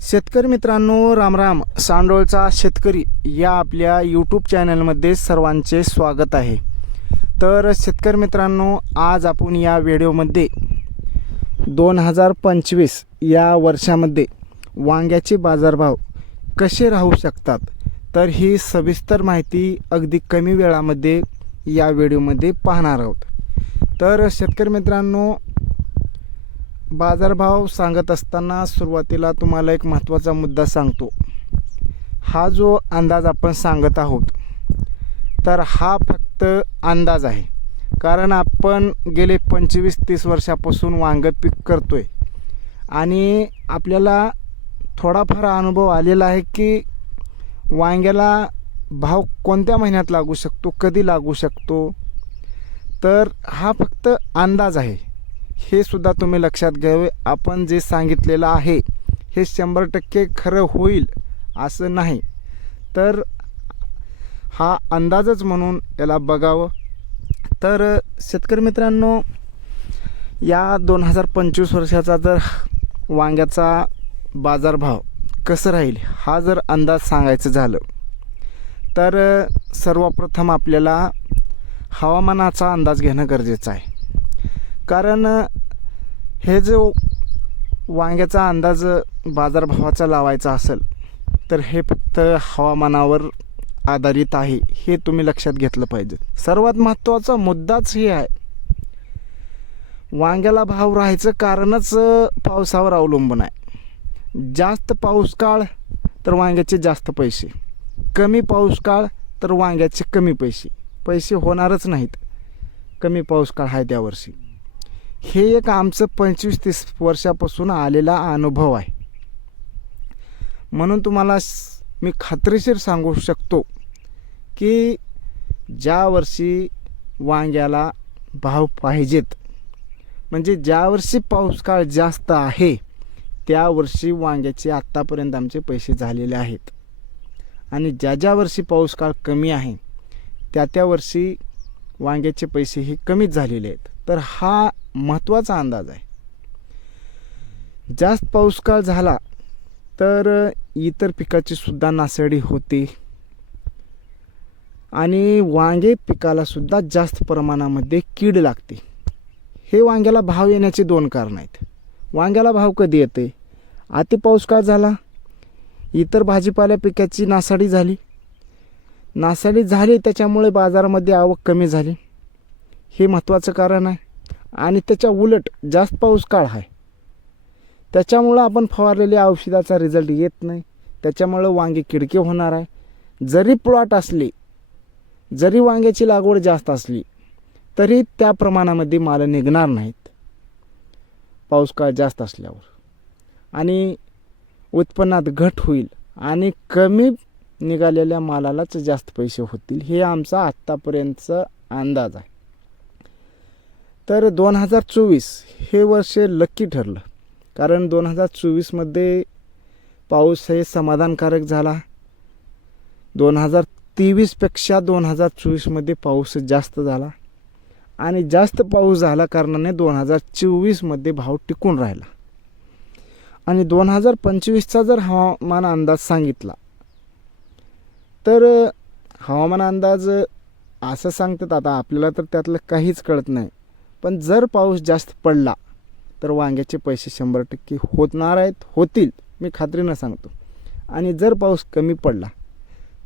शेतकरी मित्रांनो रामराम सांडोळचा शेतकरी या आपल्या यूट्यूब चॅनलमध्ये सर्वांचे स्वागत आहे. तर शेतकरी मित्रांनो आज आपण या व्हिडिओमध्ये दोन हजार पंचवीस या वर्षामध्ये वांग्याचे बाजारभाव कसे राहू शकतात तर ही सविस्तर माहिती अगदी कमी वेळामध्ये या व्हिडिओमध्ये पाहणार आहोत. तर शेतकरी मित्रांनो बाजारभाव सांगत असताना सुरुवातीला तुम्हाला एक महत्त्वाचा मुद्दा सांगतो. हा जो अंदाज आपण सांगत आहोत तर हा फक्त अंदाज आहे. कारण आपण गेले पंचवीस तीस वर्षापासून वांगं पीक करतो आहे आणि आपल्याला थोडाफार अनुभव आलेला आहे की वांग्याला भाव कोणत्या महिन्यात लागू शकतो कधी लागू शकतो? तर हा फक्त अंदाज आहे. हे सुद्धा तुम्ही लक्षात घ्यावे. आपण जे सांगितलेलं आहे हे शंभर टक्के खरं होईल असं नाही. तर हा अंदाजच म्हणून याला बघावं. तर शेतकरी मित्रांनो या दोन हजार पंचवीस वर्षाचा जर वांग्याचा बाजारभाव कसं राहील हा जर अंदाज सांगायचं झालं तर सर्वप्रथम आपल्याला हवामानाचा अंदाज घेणं गरजेचं आहे. कारण हे जो वांग्याचा अंदाज बाजारभावाचा लावायचा असेल तर हे फक्त हवामानावर आधारित आहे हे तुम्ही लक्षात घेतलं पाहिजे. सर्वात महत्त्वाचा मुद्दाच हे आहे. वांग्याला भाव राहायचं कारणच पावसावर अवलंबून आहे. जास्त पाऊस काळ तर वांग्याचे जास्त पैसे. कमी पाऊस काळ तर वांग्याचे कमी पैसे. पैसे होणारच नाहीत. कमी पाऊस काळ आहे त्यावर्षी हे एक आमचं पंचवीस तीस वर्षापासून आलेला अनुभव आहे. म्हणून तुम्हाला मी खात्रीशीर सांगू शकतो की ज्या वर्षी वांग्याला भाव पाहिजेत म्हणजे ज्या वर्षी पाऊस काळ जास्त आहे त्या वर्षी वांग्याचे आत्तापर्यंत आमचे पैसे झालेले आहेत. आणि ज्या ज्या वर्षी पाऊस काळ कमी आहे त्या त्या वर्षी वांग्याचे पैसे हे कमीच झालेले आहेत. तर हा महत्त्वाचा अंदाज आहे. जास्त पाऊस काळ झाला तर इतर पिकाची सुद्धा नासाडी होते. आणि वांगे पिकालासुद्धा जास्त प्रमाणामध्ये कीड लागते. हे वांग्याला भाव येण्याचे दोन कारण आहेत. वांग्याला भाव कधी येते? अति पाऊस काळ झाला इतर भाजीपाल्या पिकाची नासाडी झाली. नासाडी झाली त्याच्यामुळे बाजारामध्ये आवक कमी झाली. हे महत्त्वाचं कारण आहे. आणि त्याच्या उलट जास्त पाऊस काळ आहे. त्याच्यामुळं आपण फवारलेल्या औषधाचा रिझल्ट येत नाही. त्याच्यामुळं वांगे किडके होणार आहे. जरी प्लॉट असले जरी वांग्याची लागवड जास्त असली तरी त्या प्रमाणामध्ये माल निघणार नाहीत. पाऊस काळ जास्त असल्यावर. आणि उत्पन्नात घट होईल आणि कमी निघालेल्या मालालाच जास्त पैसे होतील हे आमचा आत्तापर्यंतचा अंदाज आहे. तर दोन हजार चोवीस हे वर्ष लक्की ठरलं. कारण दोन हजार चोवीसमध्ये पाऊस हे समाधानकारक झाला. दोन हजार तेवीसपेक्षा दोन हजार चोवीसमध्ये पाऊस जास्त झाला. आणि जास्त पाऊस झाला कारणाने दोन हजार चोवीसमध्ये भाव टिकून राहिला. आणि दोन हजार पंचवीसचा जर हवामान अंदाज सांगितला तर हवामान अंदाज असं सांगतात. आता आपल्याला तर त्यातलं काहीच कळत नाही. पण जर पाऊस जास्त पडला तर वांग्याचे पैसे शंभर टक्के होणार आहेत होतील मी खात्रीनं सांगतो. आणि जर पाऊस कमी पडला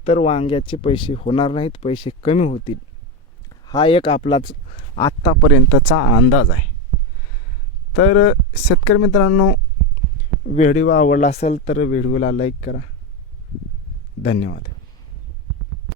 तर वांग्याचे पैसे होणार नाहीत पैसे कमी होतील. हा एक आपलाच आत्तापर्यंतचा अंदाज आहे. तर शेतकरी मित्रांनो व्हिडिओ आवडला असेल तर व्हिडिओला लाईक करा. धन्यवाद.